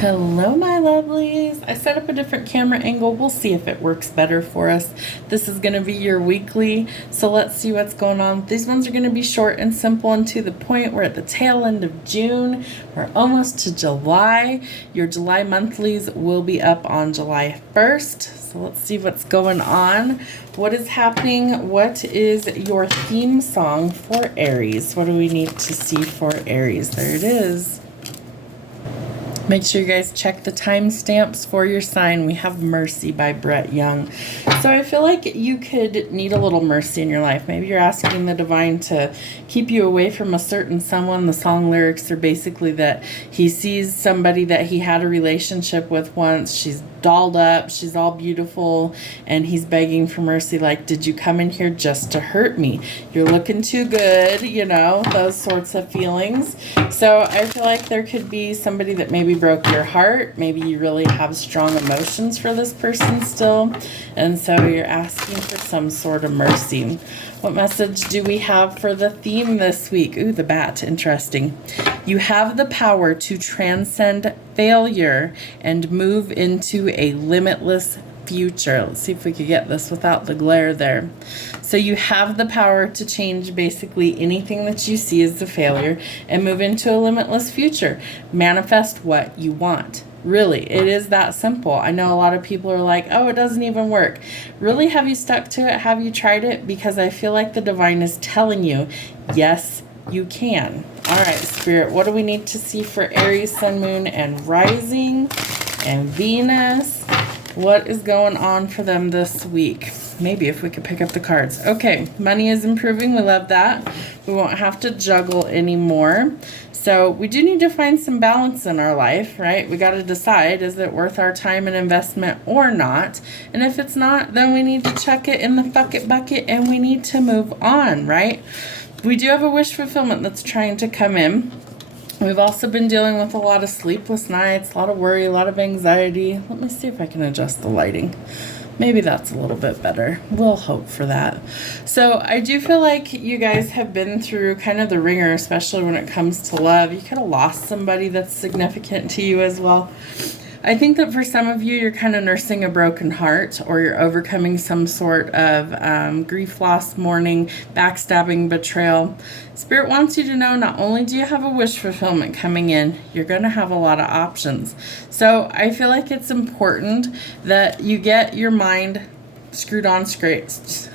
Hello, my lovelies. I set up a different camera angle. We'll see if it works better for us. This is going to be your weekly, so let's see what's going on. These ones are going to be short and simple and to the point. We're at the tail end of June. We're almost to July. Your July monthlies will be up on July 1st. So let's see what's going on. What is happening? What is your theme song for Aries? What do we need to see for Aries? There it is. Make sure you guys check the timestamps for your sign. We have Mercy by Brett Young. So I feel like you could need a little mercy in your life. Maybe you're asking the divine to keep you away from a certain someone. The song lyrics are basically that he sees somebody that he had a relationship with once. She's dolled up, she's all beautiful, and he's begging for mercy, like, did you come in here just to hurt me? You're looking too good, you know, those sorts of feelings. So I feel like there could be somebody that maybe broke your heart. Maybe you really have strong emotions for this person still, and so you're asking for some sort of mercy. What message do we have for the theme this week? Ooh, the bat, interesting. You have the power to transcend failure and move into a limitless future. Let's see if we could get this without the glare there. So you have the power to change basically anything that you see as a failure and move into a limitless future. Manifest what you want. Really, it is that simple. I know a lot of people are like, oh, it doesn't even work. Really, have you stuck to it? Have you tried it? Because I feel like the divine is telling you, yes, you can. All right, Spirit, what do we need to see for Aries, Sun, Moon, and Rising, and Venus? What is going on for them this week? Maybe if we could pick up the cards. Okay, money is improving. We love that. We won't have to juggle anymore. So we do need to find some balance in our life, right? We got to decide, is it worth our time and investment or not? And if it's not, then we need to chuck it in the fuck it bucket and we need to move on, right? We do have a wish fulfillment that's trying to come in. We've also been dealing with a lot of sleepless nights, a lot of worry, a lot of anxiety. Let me see if I can adjust the lighting. Maybe that's a little bit better. We'll hope for that. So I do feel like you guys have been through kind of the ringer, especially when it comes to love. You could have lost somebody that's significant to you as well. I think that for some of you, you're kind of nursing a broken heart, or you're overcoming some sort of grief, loss, mourning, backstabbing, betrayal. Spirit wants you to know not only do you have a wish fulfillment coming in, you're going to have a lot of options. So I feel like it's important that you get your mind screwed on straight.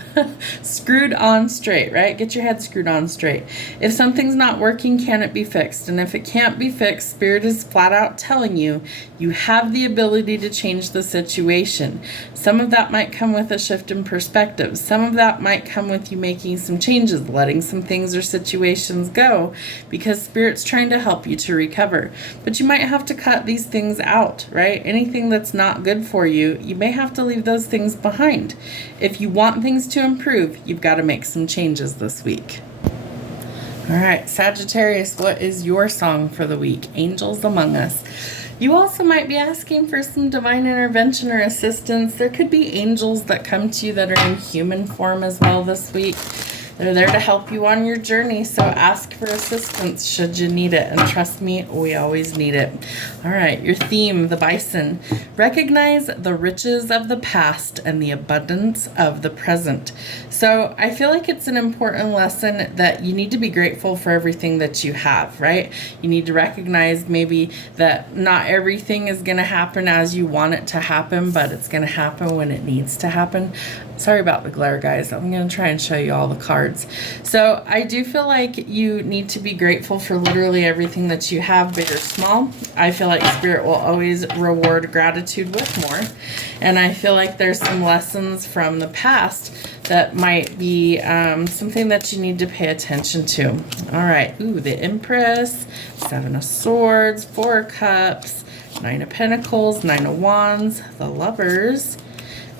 Screwed on straight, right? Get your head screwed on straight. If something's not working, can it be fixed? And if it can't be fixed, Spirit is flat out telling you, you have the ability to change the situation. Some of that might come with a shift in perspective. Some of that might come with you making some changes, letting some things or situations go, because Spirit's trying to help you to recover. But you might have to cut these things out, right? Anything that's not good for you, you may have to leave those things behind. If you want things to improve, you've got to make some changes this week. All right, Sagittarius, what is your song for the week? Angels Among Us. You also might be asking for some divine intervention or assistance. There could be angels that come to you that are in human form as well this week. They're there to help you on your journey, so ask for assistance should you need it. And trust me, we always need it. All right, your theme, the bison. Recognize the riches of the past and the abundance of the present. So I feel like it's an important lesson that you need to be grateful for everything that you have, right? You need to recognize maybe that not everything is going to happen as you want it to happen, but it's going to happen when it needs to happen. Sorry about the glare, guys. I'm going to try and show you all the cards. So I do feel like you need to be grateful for literally everything that you have, big or small. I feel like Spirit will always reward gratitude with more. And I feel like there's some lessons from the past that might be something that you need to pay attention to. All right. Ooh, the Empress, Seven of Swords, Four of Cups, Nine of Pentacles, Nine of Wands, the Lovers.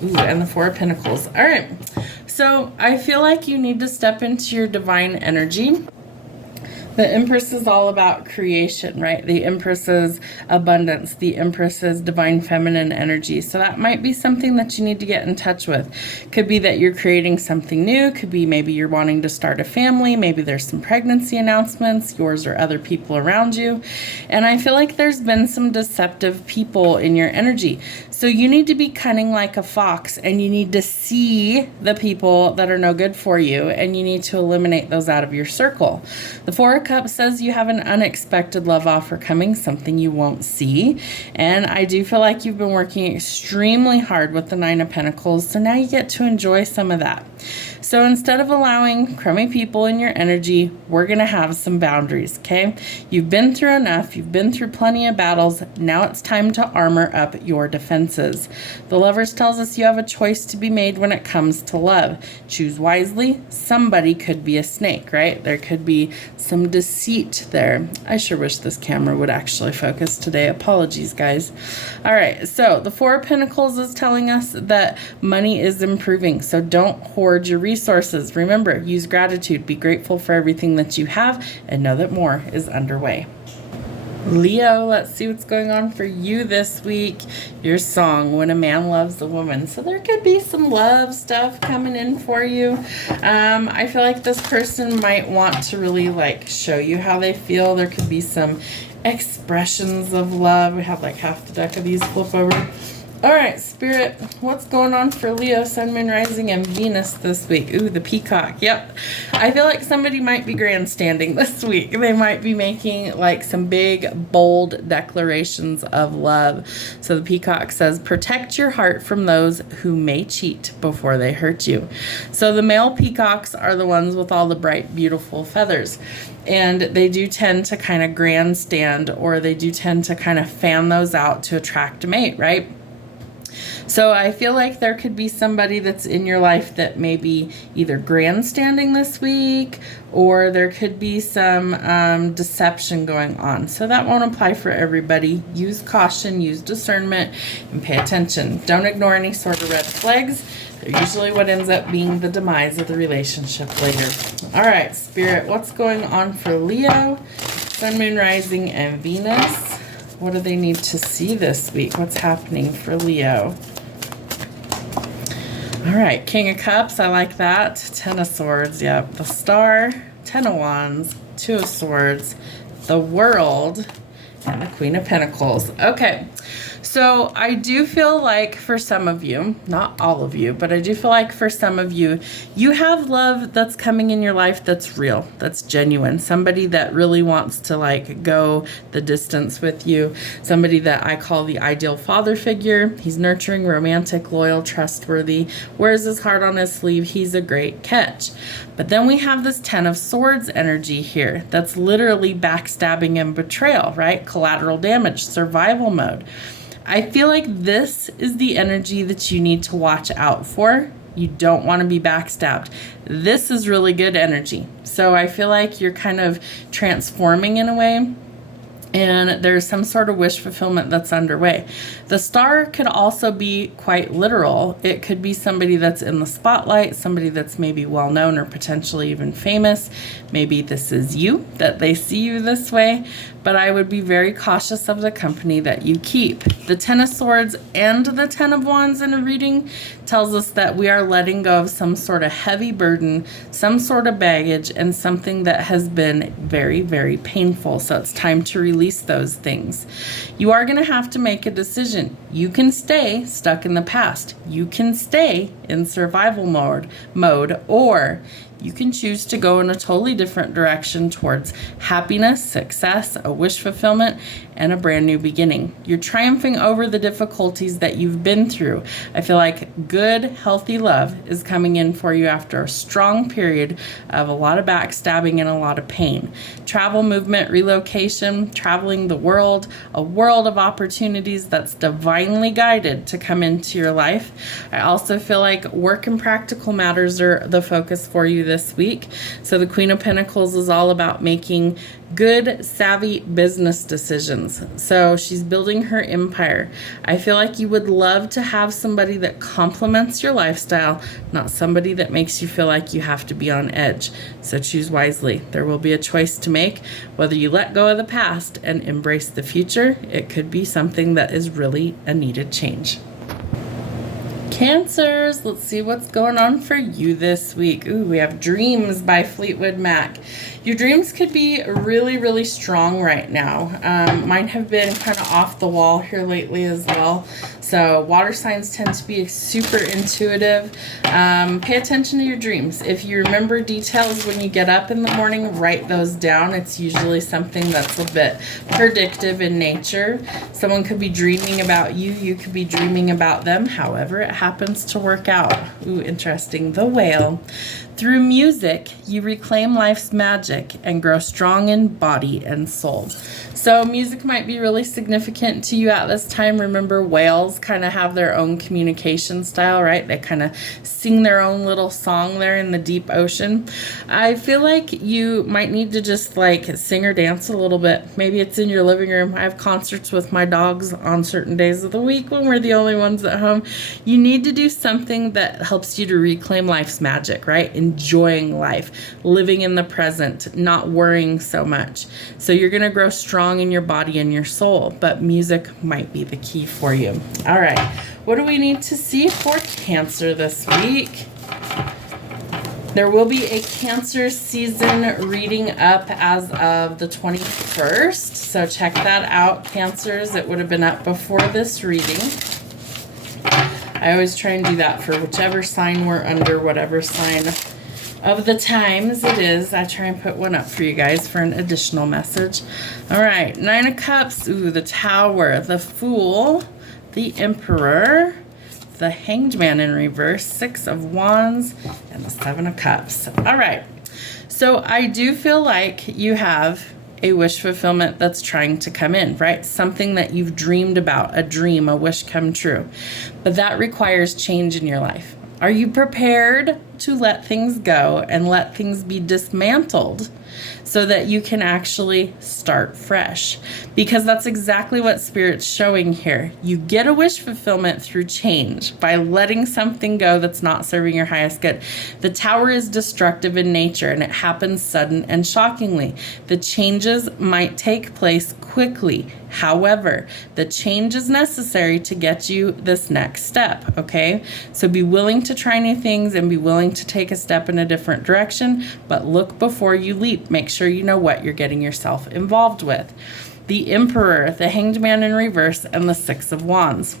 Ooh, and the Four of Pentacles. All right. So I feel like you need to step into your divine energy. The Empress is all about creation, right? The Empress is abundance. The Empress is divine feminine energy. So that might be something that you need to get in touch with. Could be that you're creating something new. Could be maybe you're wanting to start a family. Maybe there's some pregnancy announcements, yours or other people around you. And I feel like there's been some deceptive people in your energy. So you need to be cunning like a fox, and you need to see the people that are no good for you, and you need to eliminate those out of your circle. The Four of Cups says you have an unexpected love offer coming, something you won't see. And I do feel like you've been working extremely hard with the Nine of Pentacles, so now you get to enjoy some of that. So instead of allowing crummy people in your energy, we're going to have some boundaries, okay? You've been through enough. You've been through plenty of battles. Now it's time to armor up your defenses. The Lovers tells us you have a choice to be made when it comes to love. Choose wisely. Somebody could be a snake, right? There could be some deceit there. I sure wish this camera would actually focus today. Apologies, guys. All right, so the Four of Pentacles is telling us that money is improving, so don't hoard your resources. Remember, use gratitude. Be grateful for everything that you have, and know that more is underway. Leo, let's see what's going on for you this week. Your song, When a Man Loves a Woman. So there could be some love stuff coming in for you. I feel like this person might want to really like show you how they feel. There could be some expressions of love. We have like half the deck of these flip over. All right, Spirit, what's going on for Leo, Sun, Moon, Rising, and Venus this week? Ooh, the peacock. Yep. I feel like somebody might be grandstanding this week. They might be making like some big, bold declarations of love. So the peacock says, protect your heart from those who may cheat before they hurt you. So the male peacocks are the ones with all the bright, beautiful feathers. And they do tend to kind of grandstand, or they do tend to kind of fan those out to attract a mate, right? So I feel like there could be somebody that's in your life that may be either grandstanding this week, or there could be some deception going on. So that won't apply for everybody. Use caution, use discernment, and pay attention. Don't ignore any sort of red flags. They're usually what ends up being the demise of the relationship later. All right, Spirit, what's going on for Leo, Sun, Moon, Rising, and Venus? What do they need to see this week? What's happening for Leo? All right, King of Cups, I like that. Ten of Swords, yep. The Star, Ten of Wands, Two of Swords, the World, and the Queen of Pentacles. Okay, so I do feel like for some of you, not all of you, but I do feel like for some of you, you have love that's coming in your life that's real, that's genuine. Somebody that really wants to like go the distance with you. Somebody that I call the ideal father figure. He's nurturing, romantic, loyal, trustworthy, wears his heart on his sleeve. He's a great catch. But then we have this Ten of Swords energy here that's literally backstabbing and betrayal, right? Collateral damage, survival mode. I feel like this is the energy that you need to watch out for. You don't want to be backstabbed. This is really good energy. So I feel like you're kind of transforming in a way, and there's some sort of wish fulfillment that's underway. The Star could also be quite literal. It could be somebody that's in the spotlight, somebody that's maybe well known or potentially even famous. Maybe this is you, that they see you this way. But I would be very cautious of the company that you keep. The Ten of Swords and the Ten of Wands in a reading tells us that we are letting go of some sort of heavy burden, some sort of baggage, and something that has been very, very painful. So it's time to release those things. You are going to have to make a decision. You can stay stuck in the past. You can stay in survival mode, or you can choose to go in a totally different direction towards happiness, success, a wish fulfillment, and a brand new beginning. You're triumphing over the difficulties that you've been through. I feel like good, healthy love is coming in for you after a strong period of a lot of backstabbing and a lot of pain. Travel, movement, relocation, traveling the world, a world of opportunities that's divinely guided to come into your life. I also feel like work and practical matters are the focus for you this week. So the Queen of Pentacles is all about making good, savvy business decisions. So she's building her empire. I feel like you would love to have somebody that complements your lifestyle, not somebody that makes you feel like you have to be on edge. So choose wisely. There will be a choice to make. Whether you let go of the past and embrace the future, it could be something that is really a needed change. Cancers, let's see what's going on for you this week. Ooh, we have Dreams by Fleetwood Mac. Your dreams could be really, really strong right now. Mine have been kind of off the wall here lately as well. So water signs tend to be super intuitive. Pay attention to your dreams. If you remember details when you get up in the morning, write those down. It's usually something that's a bit predictive in nature. Someone could be dreaming about you. You could be dreaming about them. However it happens to work out. Ooh, interesting. The Whale. Through music, you reclaim life's magic and grow strong in body and soul. So music might be really significant to you at this time. Remember, whales kind of have their own communication style, right? They kind of sing their own little song there in the deep ocean. I feel like you might need to just like sing or dance a little bit. Maybe it's in your living room. I have concerts with my dogs on certain days of the week when we're the only ones at home. You need to do something that helps you to reclaim life's magic, right? Enjoying life, living in the present, not worrying so much. So you're going to grow strong in your body and your soul, but music might be the key for you. All right, what do we need to see for Cancer this week? There will be a Cancer season reading up as of the 21st, so check that out, Cancers. It would have been up before this reading. I always try and do that for whichever sign we're under, whatever sign of the times it is. I try and put one up for you guys for an additional message. All right, 9 of Cups, ooh, the Tower, the Fool, the Emperor, the Hanged Man in reverse, 6 of Wands, and the 7 of Cups. All right, so I do feel like you have a wish fulfillment that's trying to come in, right? Something that you've dreamed about, a dream, a wish come true. But that requires change in your life. Are you prepared to let things go and let things be dismantled so that you can actually start fresh? Because that's exactly what Spirit's showing here. You get a wish fulfillment through change by letting something go that's not serving your highest good. The Tower is destructive in nature and it happens sudden and shockingly. The changes might take place quickly. However, the change is necessary to get you this next step, okay? So be willing to try new things and be willing to take a step in a different direction, but look before you leap. Make sure you know what you're getting yourself involved with. The Emperor, the Hanged Man in reverse, and the 6 of Wands.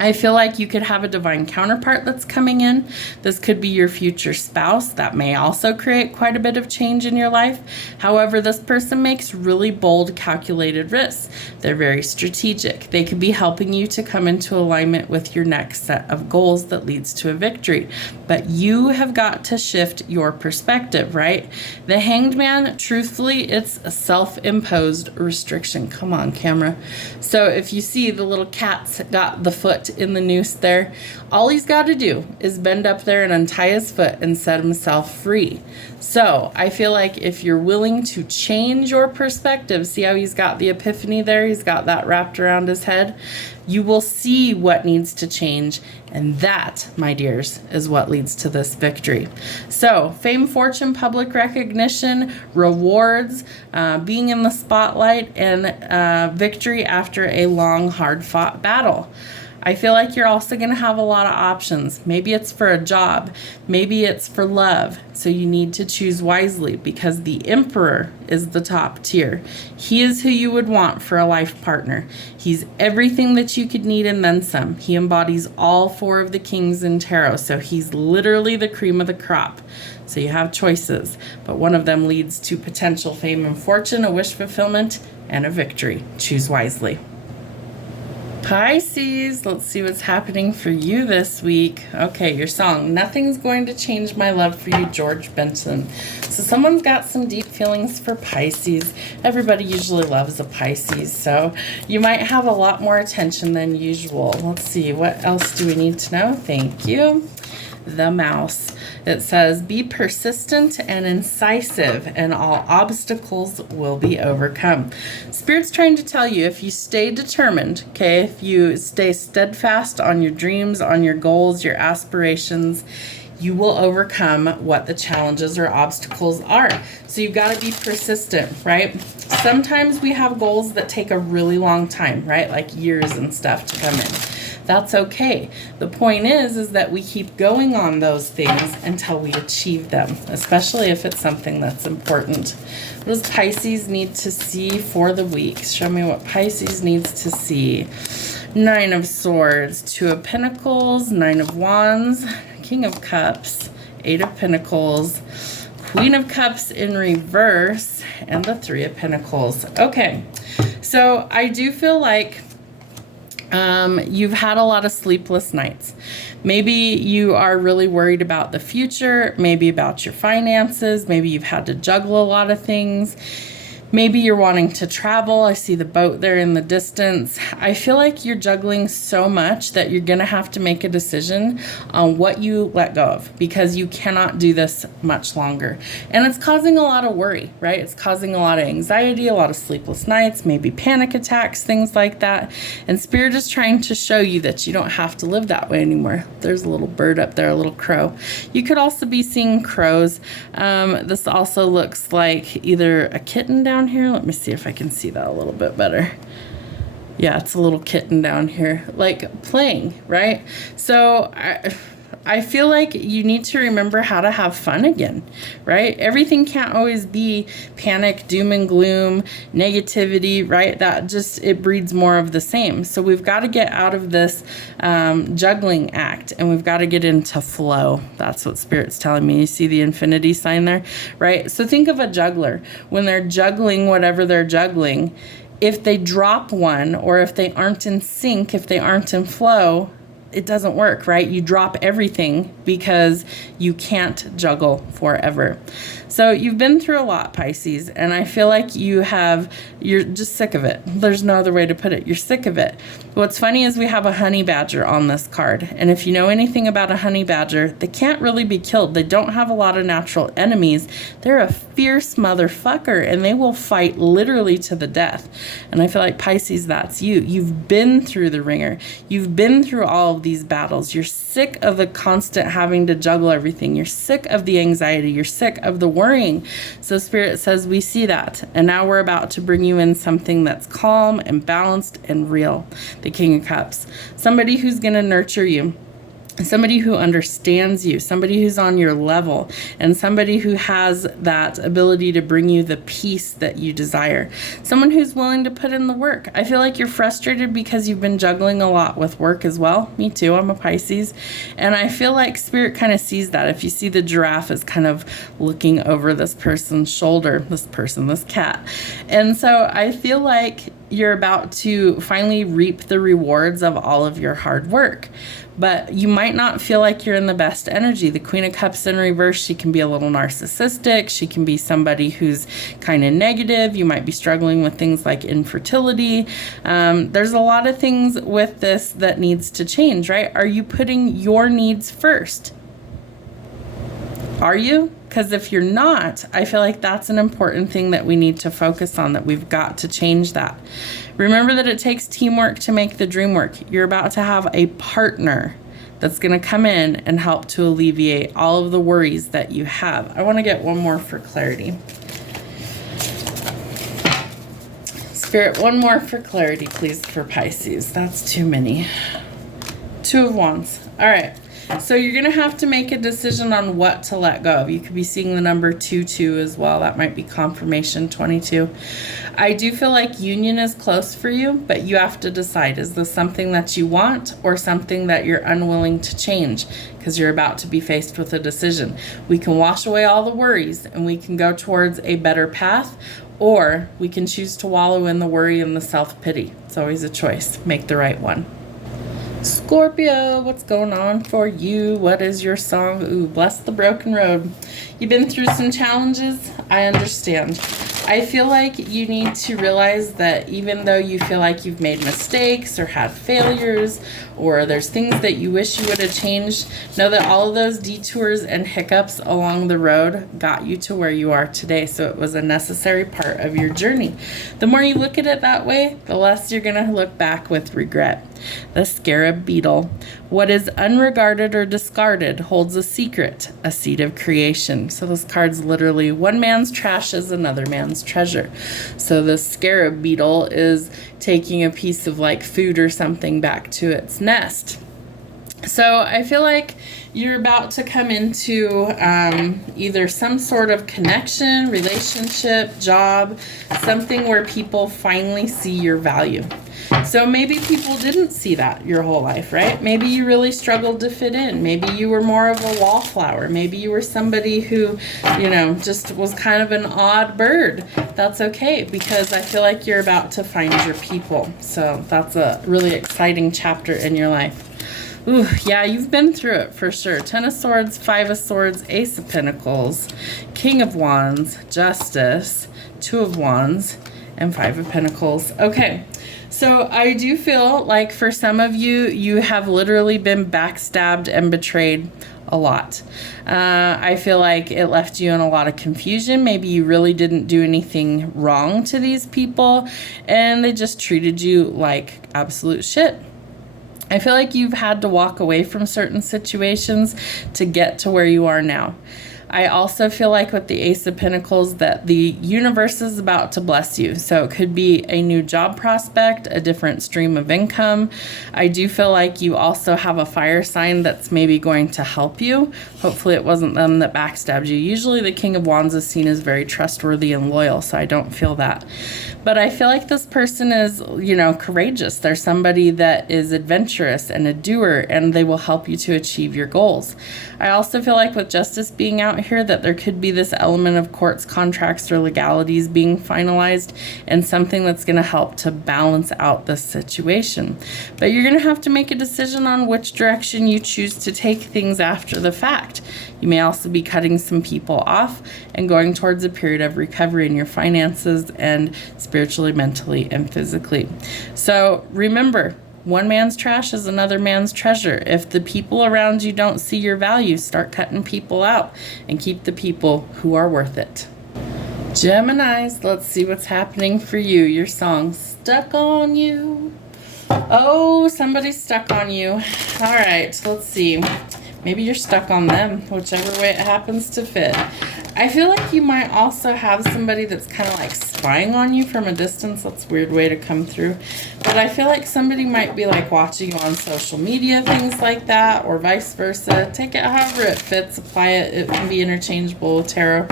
I feel like you could have a divine counterpart that's coming in. This could be your future spouse. That may also create quite a bit of change in your life. However, this person makes really bold, calculated risks. They're very strategic. They could be helping you to come into alignment with your next set of goals that leads to a victory. But you have got to shift your perspective, right? The Hanged Man, truthfully, it's a self-imposed restriction. Come on, camera. So if you see the little cat's got the foot in the noose there, all he's got to do is bend up there and untie his foot and set himself free. So I feel like if you're willing to change your perspective, see how he's got the epiphany there, he's got that wrapped around his head, you will see what needs to change, and that, my dears, is what leads to this victory. So fame, fortune, public recognition, rewards, being in the spotlight, and victory after a long, hard-fought battle. I feel like you're also going to have a lot of options. Maybe it's for a job. Maybe it's for love. So you need to choose wisely because the Emperor is the top tier. He is who you would want for a life partner. He's everything that you could need and then some. He embodies all 4 of the kings in tarot. So he's literally the cream of the crop. So you have choices, but one of them leads to potential fame and fortune, a wish fulfillment, and a victory. Choose wisely. Pisces, let's see what's happening for you this week. Okay, your song, Nothing's Going to Change My Love for You, George Benson. So someone's got some deep feelings for Pisces. Everybody usually loves a Pisces, so you might have a lot more attention than usual. Let's see, what else do we need to know? Thank you. the mouse. It says, be persistent and incisive, and all obstacles will be overcome. Spirit's trying to tell you, if you stay determined, okay, if you stay steadfast on your dreams, on your goals, your aspirations, you will overcome what the challenges or obstacles are. So you've got to be persistent, right? Sometimes we have goals that take a really long time, right? Like years and stuff to come in. That's okay. The point is that we keep going on those things until we achieve them, especially if it's something that's important. What does Pisces need to see for the week? Show me what Pisces needs to see. 9 of Swords, 2 of Pentacles, 9 of Wands, King of Cups, 8 of Pentacles, Queen of Cups in reverse, and the 3 of Pentacles. Okay, so I do feel like you've had a lot of sleepless nights. Maybe you are really worried about the future, maybe about your finances, maybe you've had to juggle a lot of things. Maybe you're wanting to travel. I see the boat there in the distance. I feel like you're juggling so much that you're going to have to make a decision on what you let go of, because you cannot do this much longer. And it's causing a lot of worry, right? It's causing a lot of anxiety, a lot of sleepless nights, maybe panic attacks, things like that. And Spirit is trying to show you that you don't have to live that way anymore. There's a little bird up there, a little crow. You could also be seeing crows. This also looks like either a kitten down here. Let me see if I can see that a little bit better. Yeah, it's a little kitten down here, like playing, right? So I feel like you need to remember how to have fun again, right? Everything can't always be panic, doom and gloom, negativity, right? That just, it breeds more of the same. So we've got to get out of this juggling act, and we've got to get into flow. That's what Spirit's telling me. You see the infinity sign there, right? So think of a juggler. When they're juggling whatever they're juggling, if they drop one, or if they aren't in sync, if they aren't in flow, it doesn't work, right? You drop everything because you can't juggle forever. So you've been through a lot, Pisces, and I feel like you're just sick of it. There's no other way to put it. You're sick of it. What's funny is we have a honey badger on this card. And if you know anything about a honey badger, they can't really be killed. They don't have a lot of natural enemies. They're a fierce motherfucker, and they will fight literally to the death. And I feel like, Pisces, that's you. You've been through the ringer. You've been through all of these battles. You're sick of the constant having to juggle everything. You're sick of the anxiety. You're sick of the worrying. So Spirit says, we see that. And now we're about to bring you in something that's calm and balanced and real. The King of Cups. Somebody who's going to nurture you. Somebody who understands you, somebody who's on your level, and somebody who has that ability to bring you the peace that you desire. Someone who's willing to put in the work. I feel like you're frustrated because you've been juggling a lot with work as well. Me too, I'm a Pisces. And I feel like Spirit kind of sees that. If you see the giraffe is kind of looking over this person's shoulder, this cat. And so I feel like you're about to finally reap the rewards of all of your hard work. But you might not feel like you're in the best energy. The Queen of Cups in reverse, she can be a little narcissistic. She can be somebody who's kind of negative. You might be struggling with things like infertility. There's a lot of things with this that needs to change, right? Are you putting your needs first? Are you? Because if you're not, I feel like that's an important thing that we need to focus on, that we've got to change that. Remember that it takes teamwork to make the dream work. You're about to have a partner that's going to come in and help to alleviate all of the worries that you have. I want to get one more for clarity. Spirit, one more for clarity, please, for Pisces. That's too many. 2 of Wands. All right. So you're going to have to make a decision on what to let go of. You could be seeing the number 22 as well. That might be confirmation, 22. I do feel like union is close for you, but you have to decide, is this something that you want or something that you're unwilling to change? Because you're about to be faced with a decision. We can wash away all the worries and we can go towards a better path, or we can choose to wallow in the worry and the self-pity. It's always a choice. Make the right one. Scorpio, what's going on for you? What is your song? Ooh, bless the broken road. You've been through some challenges. I understand. I feel like you need to realize that even though you feel like you've made mistakes or had failures, or there's things that you wish you would have changed, know that all of those detours and hiccups along the road got you to where you are today. So it was a necessary part of your journey. The more you look at it that way, the less you're going to look back with regret. The scarab beetle. What is unregarded or discarded holds a secret, a seed of creation. So this card's literally one man's trash is another man's treasure. So the scarab beetle is taking a piece of like food or something back to its nest. So I feel like you're about to come into either some sort of connection, relationship, job, something where people finally see your value. So maybe people didn't see that your whole life, right? Maybe you really struggled to fit in. Maybe you were more of a wallflower. Maybe you were somebody who, just was kind of an odd bird. That's okay, because I feel like you're about to find your people. So that's a really exciting chapter in your life. Ooh, yeah, you've been through it for sure. 10 of Swords, 5 of Swords, Ace of Pentacles, King of Wands, Justice, 2 of Wands, and 5 of Pentacles. Okay, so I do feel like for some of you, you have literally been backstabbed and betrayed a lot. I feel like it left you in a lot of confusion. Maybe you really didn't do anything wrong to these people, and they just treated you like absolute shit. I feel like you've had to walk away from certain situations to get to where you are now. I also feel like with the Ace of Pentacles that the universe is about to bless you. So it could be a new job prospect, a different stream of income. I do feel like you also have a fire sign that's maybe going to help you. Hopefully it wasn't them that backstabbed you. Usually the King of Wands is seen as very trustworthy and loyal, so I don't feel that. But I feel like this person is, courageous. They're somebody that is adventurous and a doer, and they will help you to achieve your goals. I also feel like with Justice being out here that there could be this element of courts, contracts, or legalities being finalized, and something that's going to help to balance out this situation. But you're going to have to make a decision on which direction you choose to take things after the fact. You may also be cutting some people off and going towards a period of recovery in your finances and spiritually, mentally, and physically. So remember, one man's trash is another man's treasure. If the people around you don't see your value, start cutting people out and keep the people who are worth it. Geminis, let's see what's happening for you. Your song, Stuck on You. Oh, somebody's stuck on you. All right, let's see. Maybe you're stuck on them, whichever way it happens to fit. I feel like you might also have somebody that's kind of like spying on you from a distance. That's a weird way to come through. But I feel like somebody might be like watching you on social media, things like that, or vice versa. Take it however it fits, apply it. It can be interchangeable with tarot.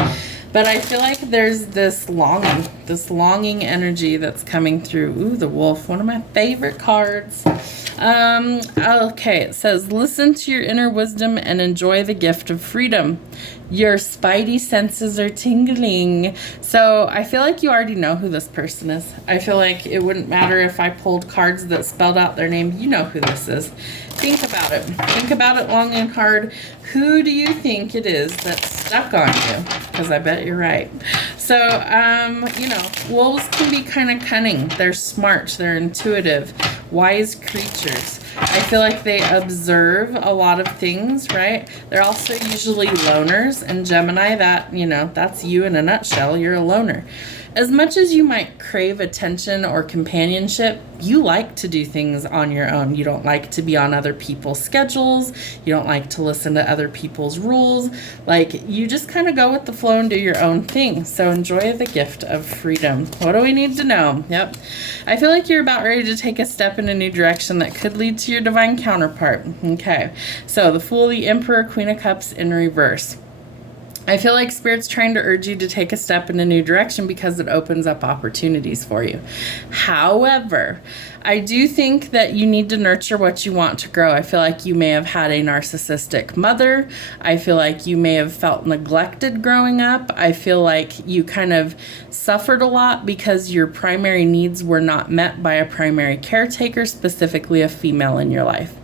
But I feel like there's this longing energy that's coming through. Ooh, the wolf, one of my favorite cards. Okay, it says, listen to your inner wisdom and enjoy the gift of freedom. Your spidey senses are tingling. So I feel like you already know who this person is. I feel like it wouldn't matter if I pulled cards that spelled out their name. You know who this is. Think about it. Think about it long and hard. Who do you think it is that's stuck on you? Because I bet you're right. So, wolves can be kind of cunning. They're smart. They're intuitive. Wise creatures. I feel like they observe a lot of things, right? They're also usually loners. And Gemini, that's you in a nutshell. You're a loner. As much as you might crave attention or companionship, you like to do things on your own. You don't like to be on other people's schedules. You don't like to listen to other people's rules. Like, you just kind of go with the flow and do your own thing. So enjoy the gift of freedom. What do we need to know? Yep. I feel like you're about ready to take a step in a new direction that could lead to your divine counterpart. Okay. So the Fool, the Emperor, Queen of Cups in reverse. I feel like Spirit's trying to urge you to take a step in a new direction because it opens up opportunities for you. However, I do think that you need to nurture what you want to grow. I feel like you may have had a narcissistic mother. I feel like you may have felt neglected growing up. I feel like you kind of suffered a lot because your primary needs were not met by a primary caretaker, specifically a female in your life.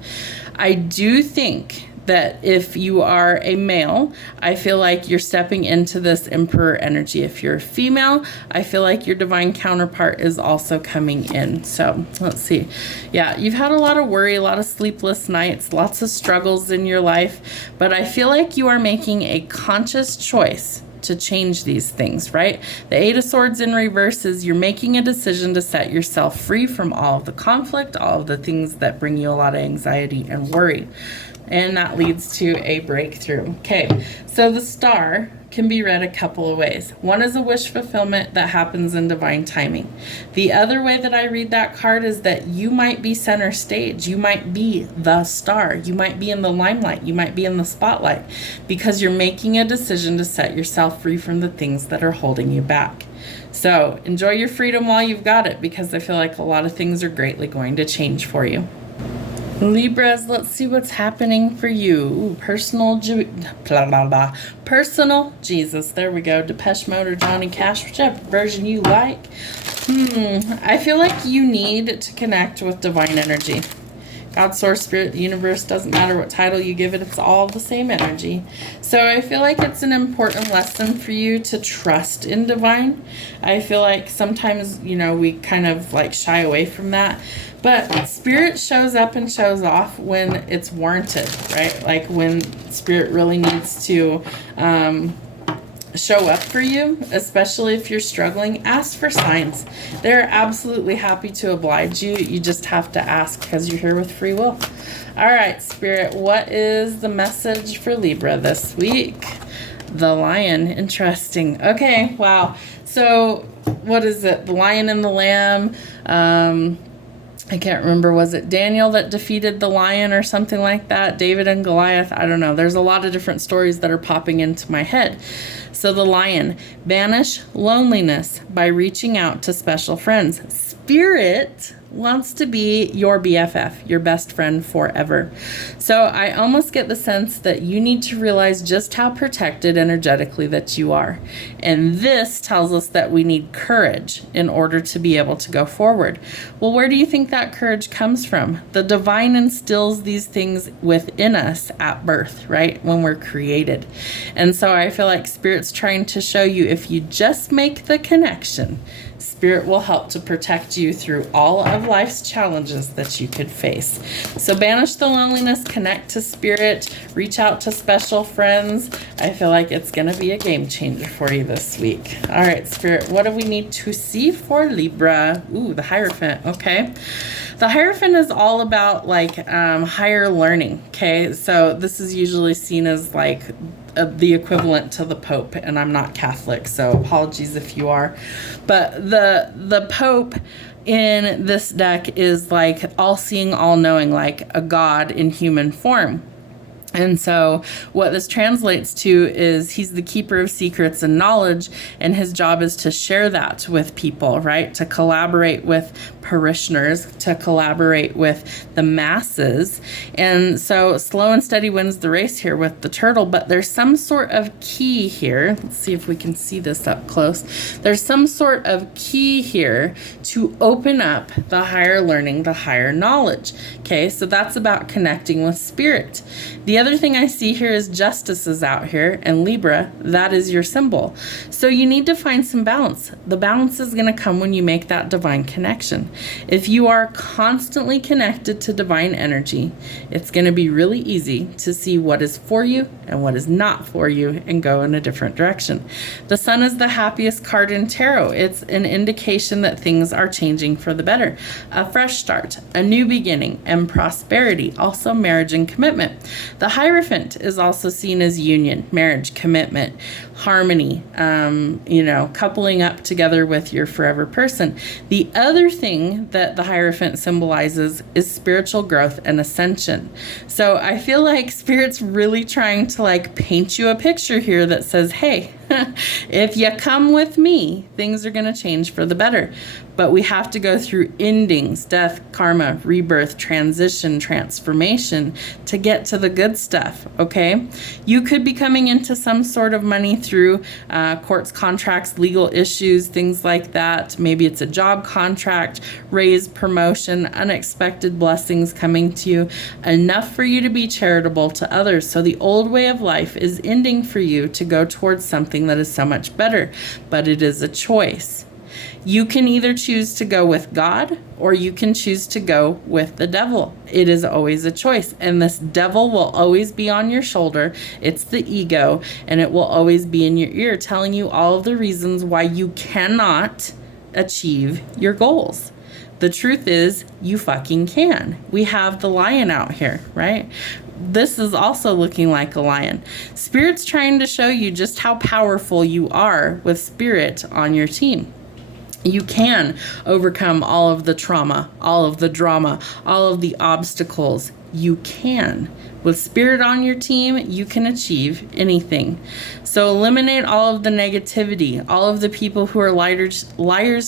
I do think that if you are a male, I feel like you're stepping into this emperor energy. If you're a female, I feel like your divine counterpart is also coming in. So let's see. Yeah, you've had a lot of worry, a lot of sleepless nights, lots of struggles in your life, but I feel like you are making a conscious choice to change these things, right? The Eight of Swords in reverse is you're making a decision to set yourself free from all of the conflict, all of the things that bring you a lot of anxiety and worry. And that leads to a breakthrough. Okay, so the star can be read a couple of ways. One is a wish fulfillment that happens in divine timing. The other way that I read that card is that you might be center stage. You might be the star. You might be in the limelight. You might be in the spotlight because you're making a decision to set yourself free from the things that are holding you back. So enjoy your freedom while you've got it, because I feel like a lot of things are greatly going to change for you. Libras, let's see what's happening for you. Ooh, personal Jesus. There we go. Depeche Mode or Johnny Cash, whichever version you like. I feel like you need to connect with divine energy. God, source, spirit, the universe, doesn't matter what title you give it, it's all the same energy. So I feel like it's an important lesson for you to trust in divine. I feel like sometimes, we kind of like shy away from that. But spirit shows up and shows off when it's warranted, right? Like when spirit really needs to show up for you, especially if you're struggling. Ask for signs. They're absolutely happy to oblige you. You just have to ask because you're here with free will. All right, Spirit, what is the message for Libra this week? The Lion. Interesting. Okay, wow. So what is it? The Lion and the Lamb. I can't remember, was it Daniel that defeated the lion or something like that? David and Goliath? I don't know. There's a lot of different stories that are popping into my head. So the lion, banish loneliness by reaching out to special friends. Spirit wants to be your BFF, your best friend forever. So I almost get the sense that you need to realize just how protected energetically that you are. And this tells us that we need courage in order to be able to go forward. Well, where do you think that courage comes from? The divine instills these things within us at birth, right? When we're created. And so I feel like Spirit's trying to show you, if you just make the connection, Spirit will help to protect you through all of life's challenges that you could face. So banish the loneliness, connect to Spirit, reach out to special friends. I feel like it's going to be a game changer for you this week. All right, Spirit, what do we need to see for Libra? Ooh, the Hierophant. Okay. The Hierophant is all about higher learning. Okay. So this is usually seen as the equivalent to the Pope, and I'm not Catholic, so apologies if you are. But the Pope in this deck is like all-seeing, all-knowing, like a god in human form. And so what this translates to is he's the keeper of secrets and knowledge, and his job is to share that with people, right? To collaborate with parishioners, to collaborate with the masses. And so slow and steady wins the race here with the turtle, but there's some sort of key here. Let's see if we can see this up close. There's some sort of key here to open up the higher learning, the higher knowledge. Okay, so that's about connecting with Spirit. The other thing I see here is justice is out here, and Libra, that is your symbol. So you need to find some balance. The balance is going to come when you make that divine connection. If you are constantly connected to divine energy, it's going to be really easy to see what is for you and what is not for you and go in a different direction. The Sun is the happiest card in tarot. It's an indication that things are changing for the better. A fresh start, a new beginning, and prosperity, also marriage and commitment. The Hierophant is also seen as union, marriage, commitment, harmony, coupling up together with your forever person. The other thing that the Hierophant symbolizes is spiritual growth and ascension. So I feel like Spirit's really trying to paint you a picture here that says, hey, If you come with me, things are going to change for the better. But we have to go through endings, death, karma, rebirth, transition, transformation to get to the good stuff, okay? You could be coming into some sort of money through courts, contracts, legal issues, things like that. Maybe it's a job contract, raise, promotion, unexpected blessings coming to you, enough for you to be charitable to others. So the old way of life is ending for you to go towards something that is so much better, but it is a choice. You can either choose to go with God or you can choose to go with the devil. It is always a choice. And this devil will always be on your shoulder. It's the ego, and it will always be in your ear telling you all of the reasons why you cannot achieve your goals. The truth is, you fucking can. We have the lion out here, right? This is also looking like a lion. Spirit's trying to show you just how powerful you are with Spirit on your team. You can overcome all of the trauma, all of the drama, all of the obstacles. You can. With Spirit on your team, you can achieve anything. So eliminate all of the negativity, all of the people who are liars,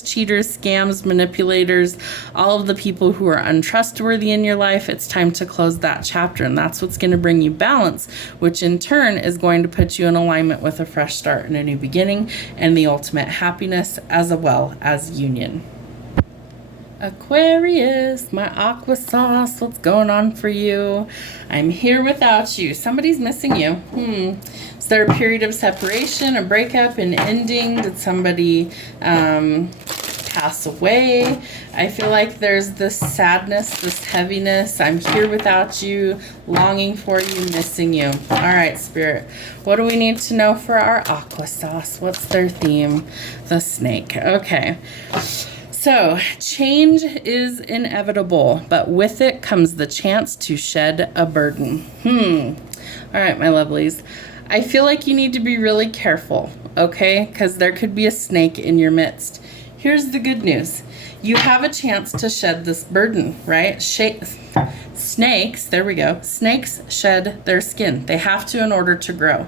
cheaters, scams, manipulators, all of the people who are untrustworthy in your life. It's time to close that chapter, and that's what's going to bring you balance, which in turn is going to put you in alignment with a fresh start and a new beginning and the ultimate happiness as well as union. Aquarius, my aqua sauce, what's going on for you? I'm here without you. Somebody's missing you. Is there a period of separation, a breakup, an ending? Did somebody pass away? I feel like there's this sadness, this heaviness. I'm here without you, longing for you, missing you. All right, Spirit. What do we need to know for our aqua sauce? What's their theme? The snake. Okay. So, change is inevitable, but with it comes the chance to shed a burden. All right, my lovelies. I feel like you need to be really careful, okay? Because there could be a snake in your midst. Here's the good news. You have a chance to shed this burden, right? Snakes, there we go. Snakes shed their skin. They have to in order to grow.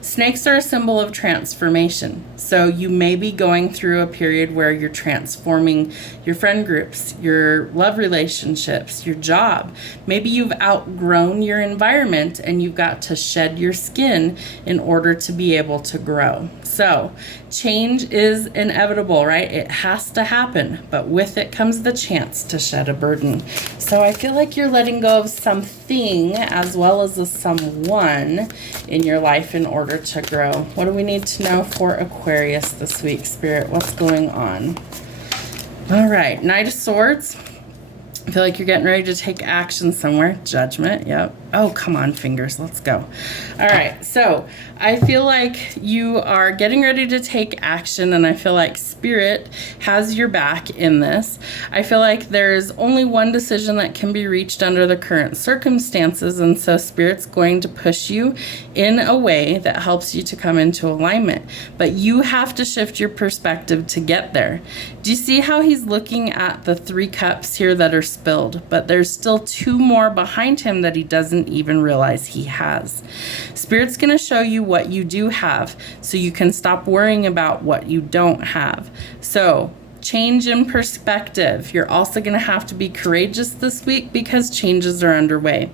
Snakes are a symbol of transformation. So you may be going through a period where you're transforming your friend groups, your love relationships, your job. Maybe you've outgrown your environment and you've got to shed your skin in order to be able to grow. So change is inevitable, right? It has to happen, but with it comes the chance to shed a burden. So I feel like you're letting go of something as well as a someone in your life in order to grow. What do we need to know for Aquarius this week, Spirit? What's going on? All right, Knight of Swords. I feel like you're getting ready to take action somewhere. Judgment, yep. Oh, come on, fingers, let's go. All right, so I feel like you are getting ready to take action, and I feel like Spirit has your back in this. I feel like there's only one decision that can be reached under the current circumstances, and so Spirit's going to push you in a way that helps you to come into alignment. But you have to shift your perspective to get there. Do you see how he's looking at the 3 cups here that are spilled, but there's still 2 more behind him that he doesn't even realize he has. Spirit's going to show you what you do have so you can stop worrying about what you don't have. So change in perspective. You're also going to have to be courageous this week because changes are underway.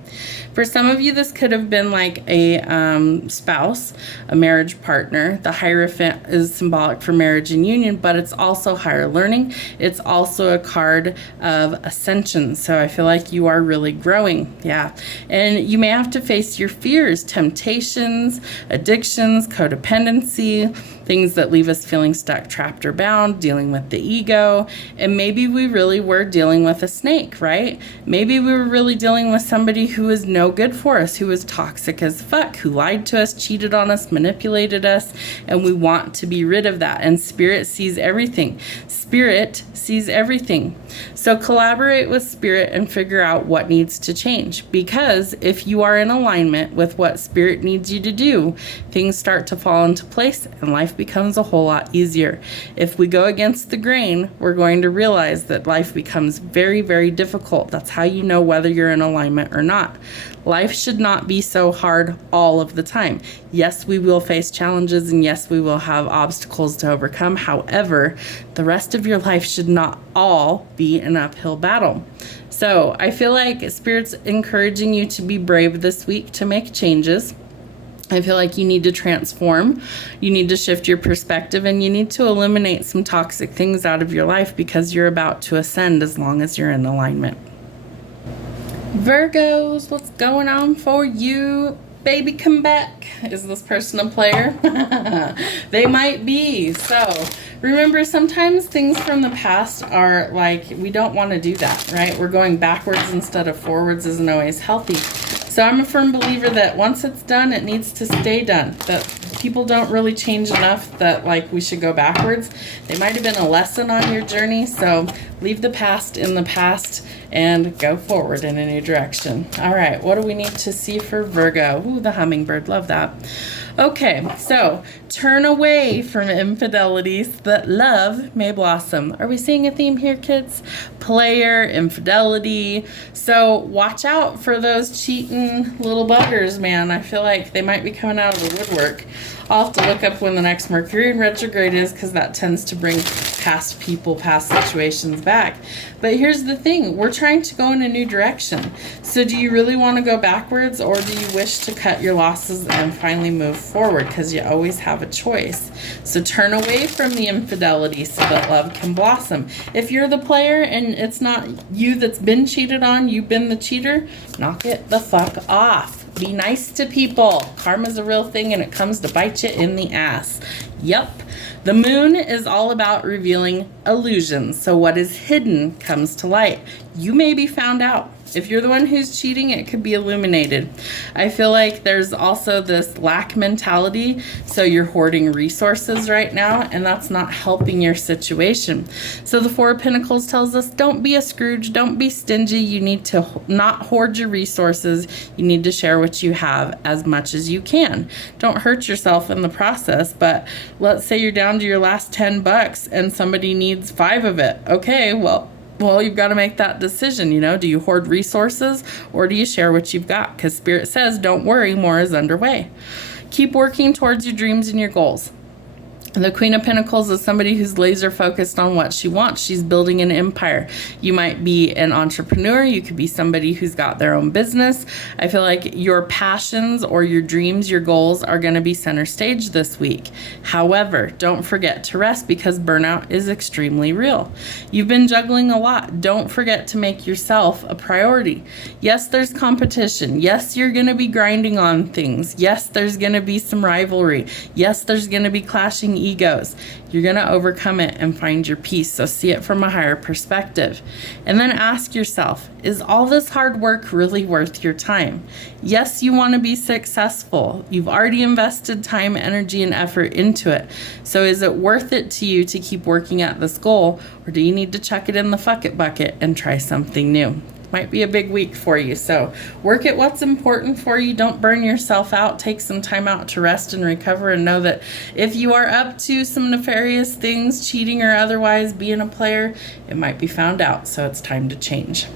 For some of you, this could have been like a spouse, a marriage partner. The Hierophant is symbolic for marriage and union, but it's also higher learning. It's also a card of ascension. So I feel like you are really growing. Yeah. And you may have to face your fears, temptations, addictions, codependency, things that leave us feeling stuck, trapped, or bound, dealing with the ego. And maybe we really were dealing with a snake, right? Maybe we were really dealing with somebody who is no good for us, who is toxic as fuck, who lied to us, cheated on us, manipulated us, and we want to be rid of that. And Spirit sees everything. Spirit sees everything. So collaborate with Spirit and figure out what needs to change. Because if you are in alignment with what Spirit needs you to do, things start to fall into place and life becomes a whole lot easier. If we go against the grain, we're going to realize that life becomes very, very difficult. That's how you know whether you're in alignment or not. Life should not be so hard all of the time. Yes, we will face challenges, and yes, we will have obstacles to overcome. However, the rest of your life should not all be an uphill battle. So I feel like Spirit's encouraging you to be brave this week, to make changes. I feel like you need to transform, you need to shift your perspective, and you need to eliminate some toxic things out of your life, because you're about to ascend as long as you're in alignment. Virgos, what's going on for you? Baby, come back. Is this person a player? They might be. So remember, sometimes things from the past are like, we don't want to do that, right? We're going backwards instead of forwards isn't always healthy. So I'm a firm believer that once it's done, it needs to stay done. That people don't really change enough that like we should go backwards. They might have been a lesson on your journey. So leave the past in the past and go forward in a new direction. All right, what do we need to see for Virgo? Ooh, the hummingbird, love that. Okay, so turn away from infidelities that love may blossom. Are we seeing a theme here, kids? Player, infidelity. So watch out for those cheating little buggers, man. I feel like they might be coming out of the woodwork. I'll have to look up when the next Mercury in retrograde is, because that tends to bring past people, past situations back. But here's the thing, we're trying to go in a new direction. So do you really want to go backwards, or do you wish to cut your losses and finally move forward? Because you always have a choice. So turn away from the infidelity so that love can blossom. If you're the player and it's not you that's been cheated on, you've been the cheater, knock it the fuck off. Be nice to people. Karma's a real thing, and it comes to bite you in the ass. Yep. The moon is all about revealing illusions. So what is hidden comes to light. You may be found out. If you're the one who's cheating, it could be illuminated. I feel like there's also this lack mentality. So you're hoarding resources right now, and that's not helping your situation. So the Four of Pentacles tells us, don't be a Scrooge, don't be stingy. You need to not hoard your resources. You need to share what you have as much as you can. Don't hurt yourself in the process, but let's say you're down to your last 10 bucks and somebody needs 5 of it. Okay, well, you've got to make that decision, you know. Do you hoard resources, or do you share what you've got? Because Spirit says, don't worry, more is underway. Keep working towards your dreams and your goals. The Queen of Pentacles is somebody who's laser focused on what she wants. She's building an empire. You might be an entrepreneur. You could be somebody who's got their own business. I feel like your passions or your dreams, your goals are going to be center stage this week. However, don't forget to rest, because burnout is extremely real. You've been juggling a lot. Don't forget to make yourself a priority. Yes, there's competition. Yes, you're going to be grinding on things. Yes, there's going to be some rivalry. Yes, there's going to be clashing egos. You're going to overcome it and find your peace. So see it from a higher perspective. And then ask yourself, is all this hard work really worth your time? Yes, you want to be successful. You've already invested time, energy, and effort into it. So is it worth it to you to keep working at this goal, or do you need to chuck it in the fuck it bucket and try something new? Might be a big week for you. So work at what's important for you. Don't burn yourself out. Take some time out to rest and recover, and know that if you are up to some nefarious things, cheating or otherwise, being a player, it might be found out. So it's time to change.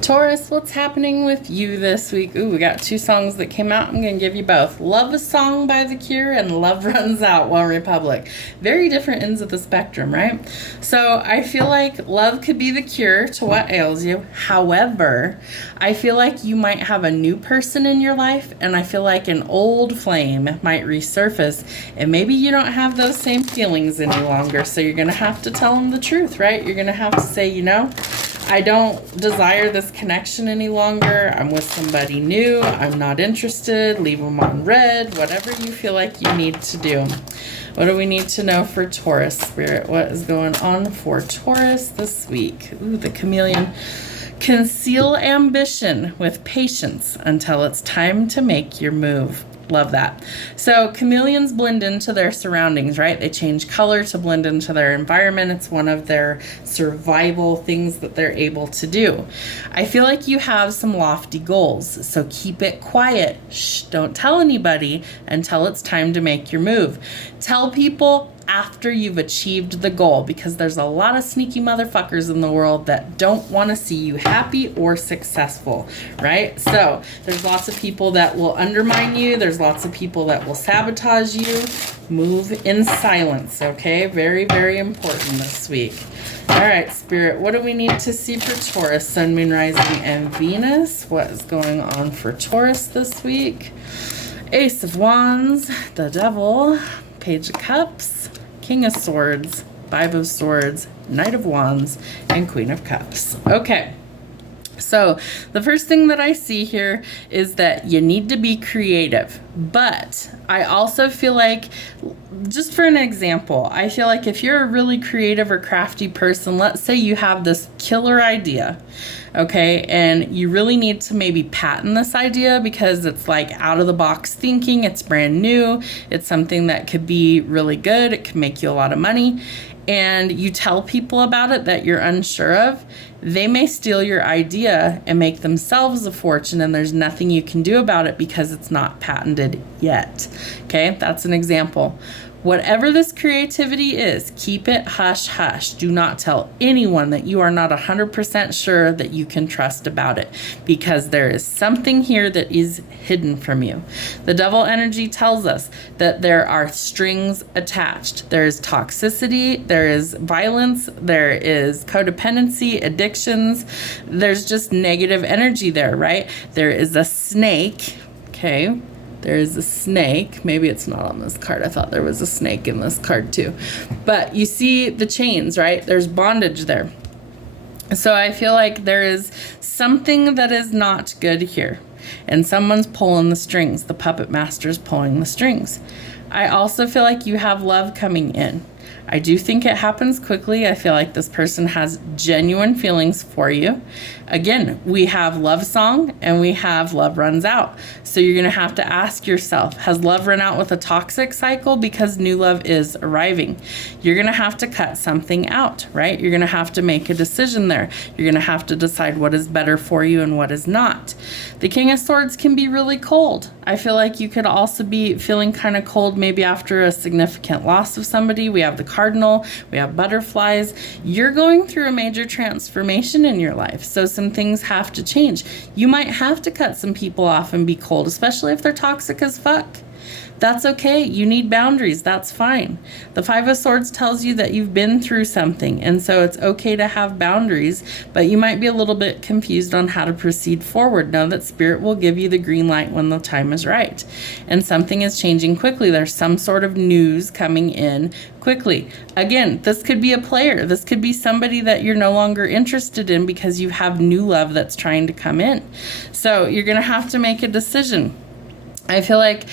Taurus, what's happening with you this week? Ooh, we got 2 songs that came out. I'm going to give you both. Love a Song by The Cure and Love Runs Out, One Republic. Very different ends of the spectrum, right? So I feel like love could be the cure to what ails you. However, I feel like you might have a new person in your life, and I feel like an old flame might resurface, and maybe you don't have those same feelings any longer. So you're going to have to tell them the truth, right? You're going to have to say, you know, I don't desire this connection any longer. I'm with somebody new. I'm not interested. Leave them on red. Whatever you feel like you need to do. What do we need to know for Taurus, Spirit? What is going on for Taurus this week? Ooh, the chameleon. Conceal ambition with patience until it's time to make your move. Love that. So chameleons blend into their surroundings, right? They change color to blend into their environment. It's one of their survival things that they're able to do. I feel like you have some lofty goals, so keep it quiet. Shh, don't tell anybody until it's time to make your move. Tell people after you've achieved the goal, because there's a lot of sneaky motherfuckers in the world that don't want to see you happy or successful, right? So there's lots of people that will undermine you. There's lots of people that will sabotage you. Move in silence, okay? Very, very important this week. All right, Spirit, what do we need to see for Taurus, Sun, Moon, Rising, and Venus? What is going on for Taurus this week? Ace of Wands, the Devil, Page of Cups, King of Swords, Five of Swords, Knight of Wands, and Queen of Cups. Okay. So the first thing that I see here is that you need to be creative, but I also feel like, just for an example, I feel like if you're a really creative or crafty person, let's say you have this killer idea, okay, and you really need to maybe patent this idea because it's like out of the box thinking, it's brand new, it's something that could be really good, it could make you a lot of money, and you tell people about it that you're unsure of, they may steal your idea and make themselves a fortune, and there's nothing you can do about it because it's not patented yet. Okay, that's an example. Whatever this creativity is, keep it hush hush. Do not tell anyone that you are not 100% sure that you can trust about it, because there is something here that is hidden from you. The devil energy tells us that there are strings attached. There is toxicity, there is violence, there is codependency, addictions. There's just negative energy there, right? There is a snake, okay? There is a snake. Maybe it's not on this card. I thought there was a snake in this card too. But you see the chains, right? There's bondage there. So I feel like there is something that is not good here. And someone's pulling the strings. The puppet master's pulling the strings. I also feel like you have love coming in. I do think it happens quickly. I feel like this person has genuine feelings for you. Again, we have love song and we have love runs out. So you're going to have to ask yourself, has love run out with a toxic cycle? Because new love is arriving. You're going to have to cut something out, right? You're going to have to make a decision there. You're going to have to decide what is better for you and what is not. The King of Swords can be really cold. I feel like you could also be feeling kind of cold maybe after a significant loss of somebody. We have the Cardinal, we have butterflies. You're going through a major transformation in your life, so some things have to change. You might have to cut some people off and be cold, especially if they're toxic as fuck. That's okay. You need boundaries. That's fine. The Five of Swords tells you that you've been through something, and so it's okay to have boundaries, but you might be a little bit confused on how to proceed forward. Know that Spirit will give you the green light when the time is right. And something is changing quickly. There's some sort of news coming in quickly. Again, this could be a player. This could be somebody that you're no longer interested in because you have new love that's trying to come in. So you're going to have to make a decision. I feel like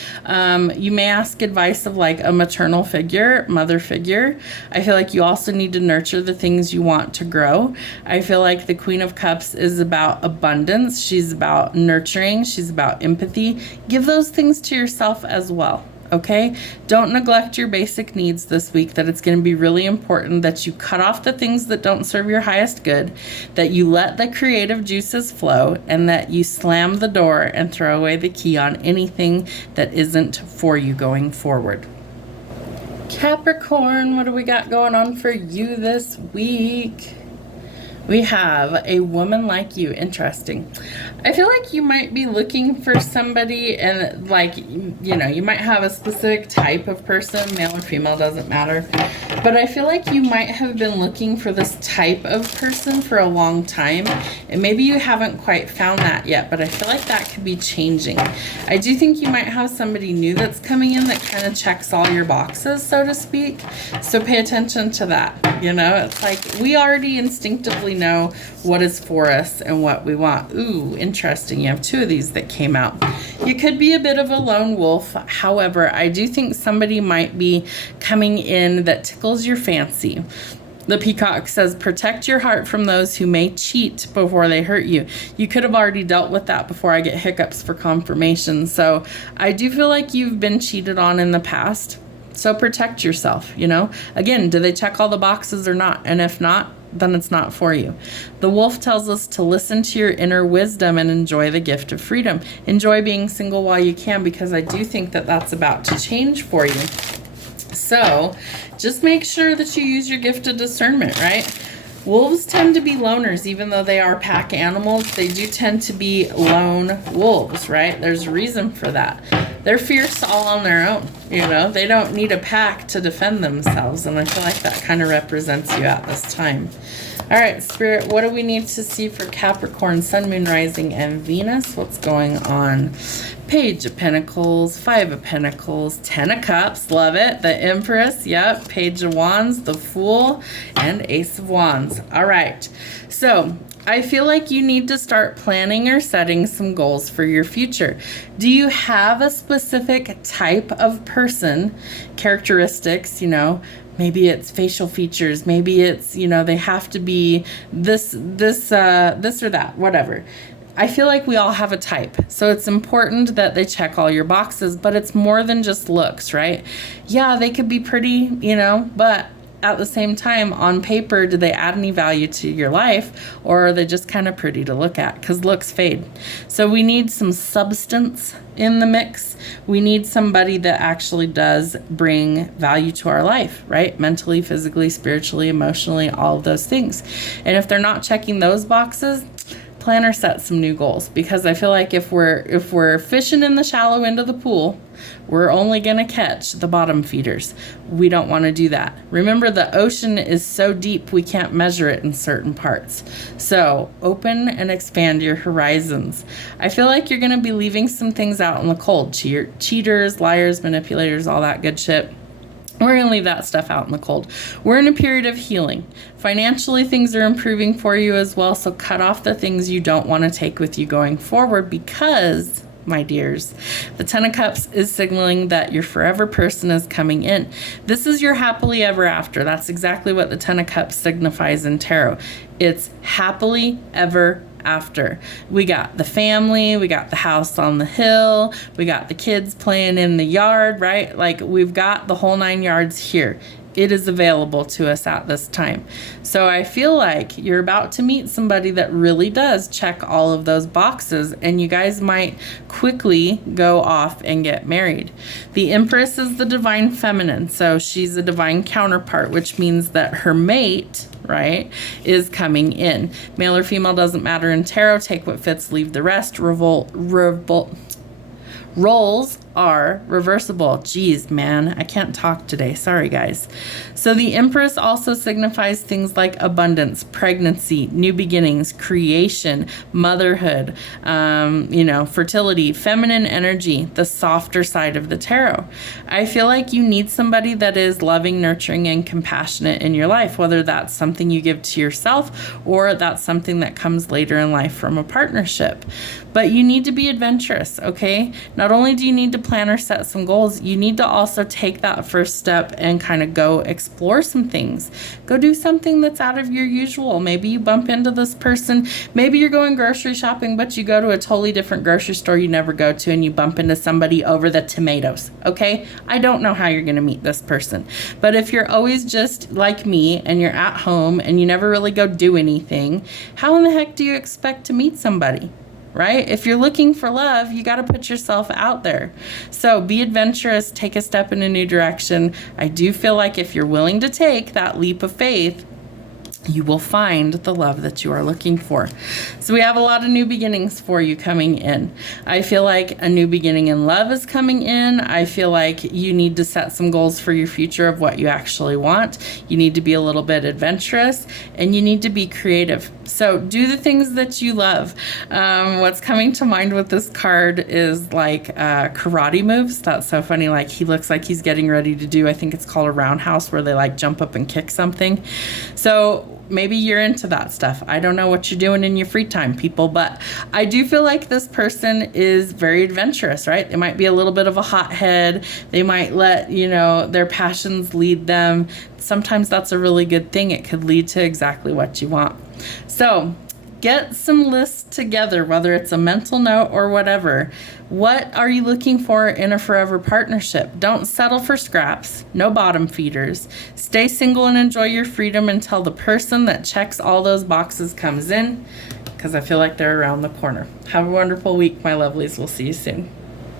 you may ask advice of like a maternal figure, mother figure. I feel like you also need to nurture the things you want to grow. I feel like the Queen of Cups is about abundance. She's about nurturing. She's about empathy. Give those things to yourself as well. Okay? Don't neglect your basic needs this week, that it's going to be really important that you cut off the things that don't serve your highest good, that you let the creative juices flow, and that you slam the door and throw away the key on anything that isn't for you going forward. Capricorn, what do we got going on for you this week? We have a woman like you. Interesting. I feel like you might be looking for somebody, and like, you know, you might have a specific type of person, male or female, doesn't matter. But I feel like you might have been looking for this type of person for a long time, and maybe you haven't quite found that yet, but I feel like that could be changing. I do think you might have somebody new that's coming in that kind of checks all your boxes, so to speak. So pay attention to that. You know, it's like we already instinctively know what is for us and what we want. Ooh, interesting. You have two of these that came out. You could be a bit of a lone wolf. However, I do think somebody might be coming in that tickles your fancy. The peacock says, protect your heart from those who may cheat before they hurt you. You could have already dealt with that before I get hiccups for confirmation. So I do feel like you've been cheated on in the past. So protect yourself, you know. Again, do they check all the boxes or not? And if not, then it's not for you. The wolf tells us to listen to your inner wisdom and enjoy the gift of freedom. Enjoy being single while you can, because I do think that that's about to change for you. So just make sure that you use your gift of discernment, right? Wolves tend to be loners, even though they are pack animals. They do tend to be lone wolves, right? There's a reason for that. They're fierce all on their own, you know. They don't need a pack to defend themselves, and I feel like that kind of represents you at this time. All right, Spirit, what do we need to see for Capricorn, Sun, Moon, Rising, and Venus? What's going on? Page of Pentacles, 5 of Pentacles, 10 of Cups, love it. The Empress, yep. Page of Wands, the Fool, and Ace of Wands. All right, so I feel like you need to start planning or setting some goals for your future. Do you have a specific type of person, characteristics, you know? Maybe it's facial features. Maybe it's, you know, they have to be this or that, whatever. I feel like we all have a type. So it's important that they check all your boxes, but it's more than just looks, right? Yeah, they could be pretty, you know, but at the same time, on paper, do they add any value to your life, or are they just kind of pretty to look at? Because looks fade. So we need some substance in the mix. We need somebody that actually does bring value to our life, right? Mentally, physically, spiritually, emotionally, all of those things. And if they're not checking those boxes, plan or set some new goals, because I feel like if we're fishing in the shallow end of the pool, we're only going to catch the bottom feeders. We don't want to do that. Remember, the ocean is so deep we can't measure it in certain parts. So open and expand your horizons. I feel like you're going to be leaving some things out in the cold. Cheaters, liars, manipulators, all that good shit. We're going to leave that stuff out in the cold. We're in a period of healing. Financially, things are improving for you as well, so cut off the things you don't want to take with you going forward, because, my dears, the 10 of Cups is signaling that your forever person is coming in. This is your happily ever after. That's exactly what the 10 of Cups signifies in tarot. It's happily ever after. We got the family, we got the house on the hill, we got the kids playing in the yard, right? Like, we've got the whole 9 yards here. It is available to us at this time. So I feel like you're about to meet somebody that really does check all of those boxes, and you guys might quickly go off and get married. The Empress is the divine feminine, so she's a divine counterpart, which means that her mate, right, is coming in. Male or female doesn't matter in tarot. Take what fits, leave the rest. Roles are reversible. Geez, man, I can't talk today. Sorry, guys. So the Empress also signifies things like abundance, pregnancy, new beginnings, creation, motherhood, fertility, feminine energy, the softer side of the tarot. I feel like you need somebody that is loving, nurturing, and compassionate in your life, whether that's something you give to yourself or that's something that comes later in life from a partnership. But you need to be adventurous, okay? Not only do you need to plan or set some goals, you need to also take that first step and kind of go explore some things. Go do something that's out of your usual. Maybe you bump into this person. Maybe you're going grocery shopping, but you go to a totally different grocery store you never go to, and you bump into somebody over the tomatoes, okay? I don't know how you're going to meet this person. But if you're always just like me and you're at home and you never really go do anything, how in the heck do you expect to meet somebody? Right? If you're looking for love, you got to put yourself out there. So be adventurous, take a step in a new direction. I do feel like if you're willing to take that leap of faith, you will find the love that you are looking for. So we have a lot of new beginnings for you coming in. I feel like a new beginning in love is coming in. I feel like you need to set some goals for your future of what you actually want. You need to be a little bit adventurous, and you need to be creative. So do the things that you love. What's coming to mind with this card is like karate moves. That's so funny. Like, he looks like he's getting ready to do, I think it's called a roundhouse, where they like jump up and kick something. So maybe you're into that stuff. I don't know what you're doing in your free time, people, but I do feel like this person is very adventurous, right? They might be a little bit of a hothead. They might let, you know, their passions lead them. Sometimes that's a really good thing. It could lead to exactly what you want. So get some lists together, whether it's a mental note or whatever. What are you looking for in a forever partnership? Don't settle for scraps. No bottom feeders. Stay single and enjoy your freedom until the person that checks all those boxes comes in, because I feel like they're around the corner. Have a wonderful week, my lovelies. We'll see you soon.